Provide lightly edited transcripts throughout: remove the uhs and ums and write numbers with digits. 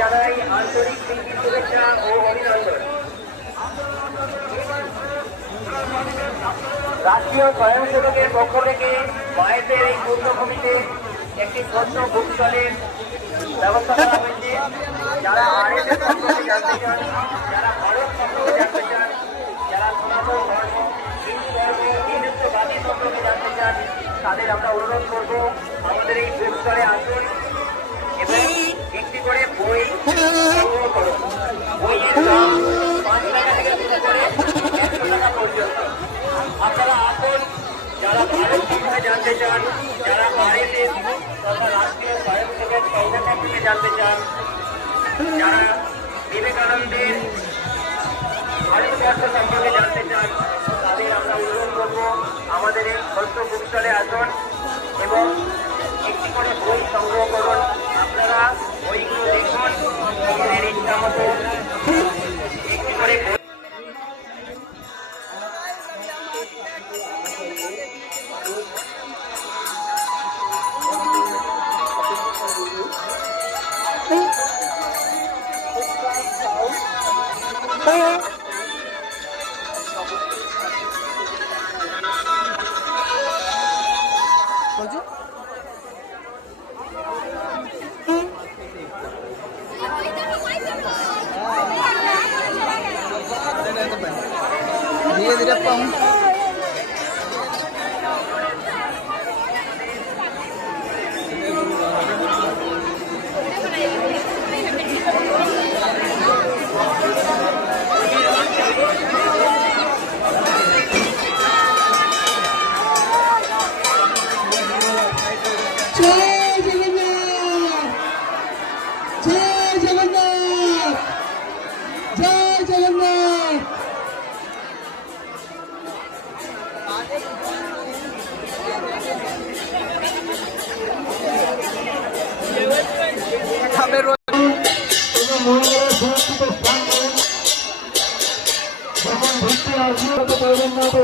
জানাই আন্তরিক শুভেচ্ছা ও অভিনন্দন। রাষ্ট্রীয় স্বয়ংসেবকের পক্ষ থেকে মায়েদের এই পূর্ণভূমিতে একটি ছোট্ট বুকস্টলের ব্যবস্থা করা হয়েছে। যারা আরএসএস সম্পর্কে জানতে চান, যারা ভারত সম্পর্কে জানতে চান, যারা সনাতন ধর্ম, হিন্দু ধর্ম, হিন্দুত্ববাদী সম্পর্কে জানতে চান, তাদের আমরা অনুরোধ করব আমাদের এই বুকস্টলে আসুন এবং একটি করে বই সংগ্রহ করুন। বইয়ের দাম 5 টাকা থেকে শুরু করে 100 টাকা পর্যন্ত। আপনারা আসুন, যারা ভারত সম্পর্কে জানতে চান, যারা আরএসএস তথা রাষ্ট্রীয় স্বয়ংসেবক সংগঠন সম্পর্কে জানতে চান, যারা বিবেকানন্দের ভারতবর্ষ সম্পর্কে জানতে চান, তাদের আমরা অনুরোধ করব আমাদের এই ছোট্ট বুকস্টলে আসুন এবং একটি করে বই সংগ্রহ করুন। আপনারা বইগুলো দেখুন, নিজেদের ইচ্ছা মতো একটি করে বই। धीरे धीरे पाऊँ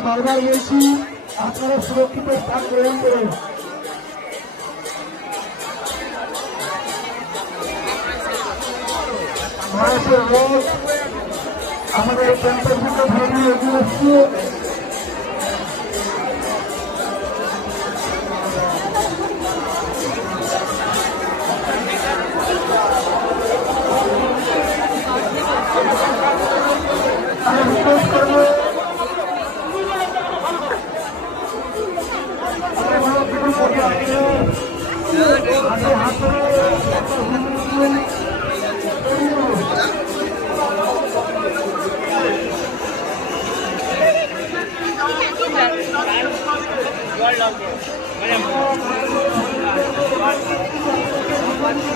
বারবার বলছি, আপনারা সুরক্ষিত স্থান গ্রহণ করুন। মানুষের রোগ আমাদের ক্যান্সারযুক্ত ধর্মীয় এগুলো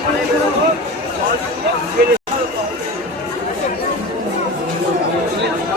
মানে